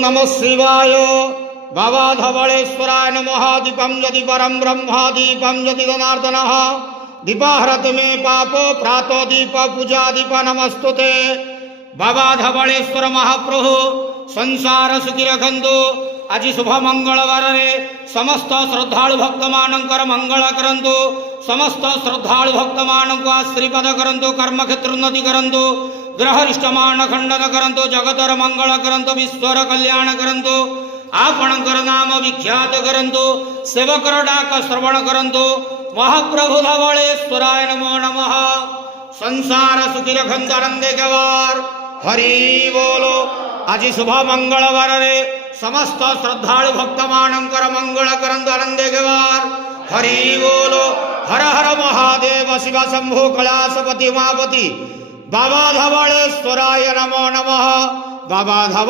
नमः शिवाय बाबा धवलेश्वराय नमः। दीपं यदि परं ब्रह्म दीपं यदि जनार्दनः दीपाहरत में पापो प्रातो दीप पूजा दीप नमस्तुते। बाबा धवलेश्वर महाप्रभु संसार सुखी रखंतु। आज शुभ मंगलवार समस्त श्रद्धालु भक्त मानकर मंगल करंतु। समस्त श्रद्धालु भक्त मान को आशीर्वाद करंतु। कर्म क्षेत्र उन्नति करंतु। ग्रह इष्टमान खंडन करंतु। जगतर मंगल करंतु। विश्वर कल्याण करंतु। आपणकर नाम विख्यात करंतु। सेवकर डाक श्रवण करंतु। महाप्रभु धवलेश्वराय नमो नमः। संसार सुखी रखंतु आनंदे गवार हरि बोलो। आज शुभ मंगलवार समस्त श्रद्धालु भक्त मानकर मंगल करंतु आनंदे गवार हरि बोलो। हर हर महादेव शिव शंभो कैलासपति उमापति बाबा धवलेश्वराय नमो नमः। बाबा धव